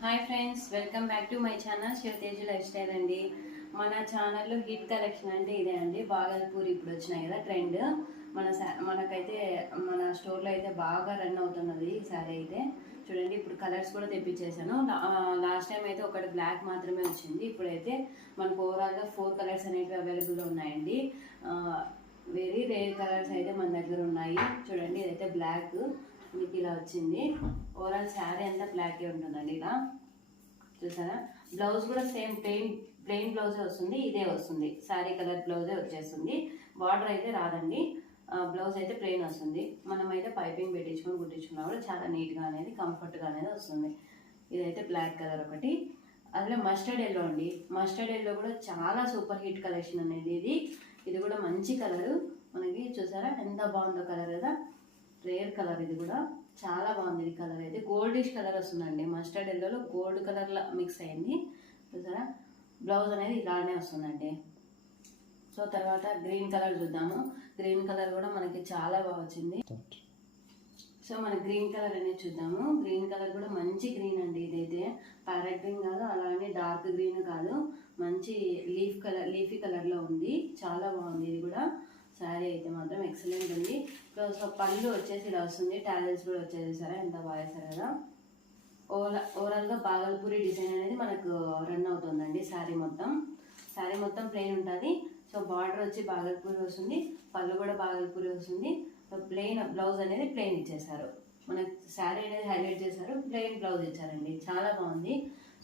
Hi friends, welcome back to my channel Shiva Teja life style అండి. మన ఛానల్లో హిట్ కలెక్షన్ అంటే ఇదే అండి. బాగల్పూర్ ఇప్పుడు వచ్చినాయి కదా ట్రెండ్. మనకైతే మన స్టోర్లో అయితే బాగా రన్ అవుతున్నది ఈ సారీ అయితే. చూడండి, ఇప్పుడు కలర్స్ కూడా తెప్పించేసాను. లాస్ట్ టైం అయితే ఒకటి బ్లాక్ మాత్రమే వచ్చింది. ఇప్పుడైతే మనకు ఓవరాల్గా 4 కలర్స్ అనేవి అవైలబుల్లో ఉన్నాయండి. వెరీ రేర్ కలర్స్ అయితే మన దగ్గర ఉన్నాయి. చూడండి, ఇదైతే బ్లాక్ మీకు ఇలా వచ్చింది. ఓవరాల్ శారీ అంతా బ్లాకే ఉంటుందండి. ఇలా చూసారా, బ్లౌజ్ కూడా సేమ్ ప్లెయిన్ బ్లౌజే వస్తుంది. ఇదే వస్తుంది, శారీ కలర్ బ్లౌజే వచ్చేస్తుంది. బార్డర్ అయితే రాదండి, బ్లౌజ్ అయితే ప్లెయిన్ వస్తుంది. మనమైతే పైపింగ్ పెట్టించుకొని కుట్టించుకున్నా కూడా చాలా నీట్గా అనేది కంఫర్ట్గా అనేది వస్తుంది. ఇదైతే బ్లాక్ కలర్ ఒకటి. అదే మస్టర్డ్ ఎల్లో అండి. మస్టర్డ్ ఎల్లో కూడా చాలా సూపర్ హిట్ కలెక్షన్ అనేది ఇది కూడా మంచి కలరు. మనకి చూసారా ఎంత బాగుందో కలర్ కదా. రేర్ కలర్ ఇది కూడా చాలా బాగుంది. ఈ కలర్ అయితే గోల్డిష్ కలర్ వస్తుందండి. మస్టర్డ్ ఎల్లోలో గోల్డ్ కలర్లో మిక్స్ అయింది. చూసారా, బ్లౌజ్ అనేది ఇలానే వస్తుందండి. సో తర్వాత గ్రీన్ కలర్ చూద్దాము. గ్రీన్ కలర్ కూడా మనకి చాలా బాగా వచ్చింది. సో మన గ్రీన్ కలర్ అనేది చూద్దాము. గ్రీన్ కలర్ కూడా మంచి గ్రీన్ అండి. ఇదైతే ప్యారెట్ గ్రీన్ కాదు, అలానే డార్క్ గ్రీన్ కాదు, మంచి లీఫీ కలర్లో ఉంది. చాలా బాగుంది ఇది కూడా. శారీ అయితే మాత్రం ఎక్సలెంట్ ఉంది. సో పళ్ళు వచ్చేసి ఇలా వస్తుంది. టాలెల్స్ కూడా వచ్చేసారా, ఎంత బాగా వేసారు కదా. ఓవరాల్గా బాగల్పూరి డిజైన్ అనేది మనకు రన్ అవుతుందండి. శారీ మొత్తం ప్లెయిన్ ఉంటుంది. సో బార్డర్ వచ్చి బాగల్పూరి వస్తుంది, పళ్ళు కూడా బాగల్పూరి వస్తుంది. ప్లెయిన్ బ్లౌజ్ అనేది ప్లెయిన్ ఇచ్చేసారు. మనకి శారీ అనేది హైలైట్ చేశారు, ప్లెయిన్ బ్లౌజ్ ఇచ్చారండి. చాలా బాగుంది.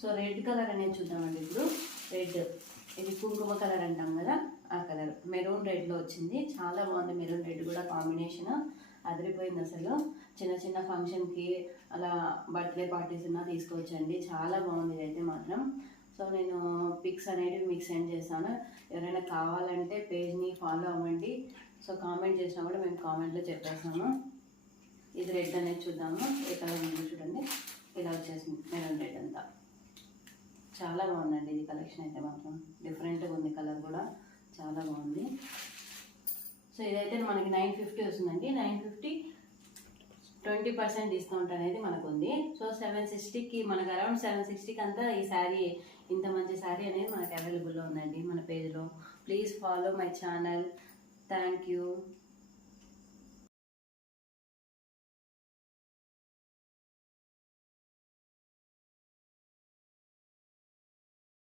సో రెడ్ కలర్ అనేది చూద్దామండి. ఇప్పుడు రెడ్, ఇది కుంకుమ కలర్ అంటాం కదా, ఆ కలర్ మెరూన్ రెడ్లో వచ్చింది. చాలా బాగుంది. మెరూన్ రెడ్ కూడా కాంబినేషన్ అదిరిపోయింది అసలు. చిన్న ఫంక్షన్కి అలా బర్త్డే పార్టీస్ ఉన్నా తీసుకోవచ్చండి. చాలా బాగుంది ఇదైతే మాత్రం. సో నేను పిక్స్ అనేవి మీకు సెండ్ చేస్తాను. ఎవరైనా కావాలంటే పేజ్ని ఫాలో అవ్వండి. సో కామెంట్ చేసినా కూడా మేము కామెంట్లో చెప్పేస్తాము. ఇది రెడ్ అనేది చూద్దాము. ఏ కలర్ ఉంది చూడండి, ఇలా వచ్చేసింది మెరూన్ రెడ్ అంతా. చాలా బాగుందండి ఇది కలెక్షన్ అయితే మాత్రం. డిఫరెంట్గా ఉంది, కలర్ కూడా చాలా బాగుంది. సో ఇదైతే మనకి 950 వస్తుందండి. 950 20% డిస్కౌంట్ అనేది మనకు ఉంది. సో 760కి మనకు అరౌండ్ 760కి అంతా ఈ శారీ, ఇంత మంచి శారీ అనేది మనకు అవైలబుల్లో ఉందండి మన పేజ్లో. Please follow my channel. Thank you.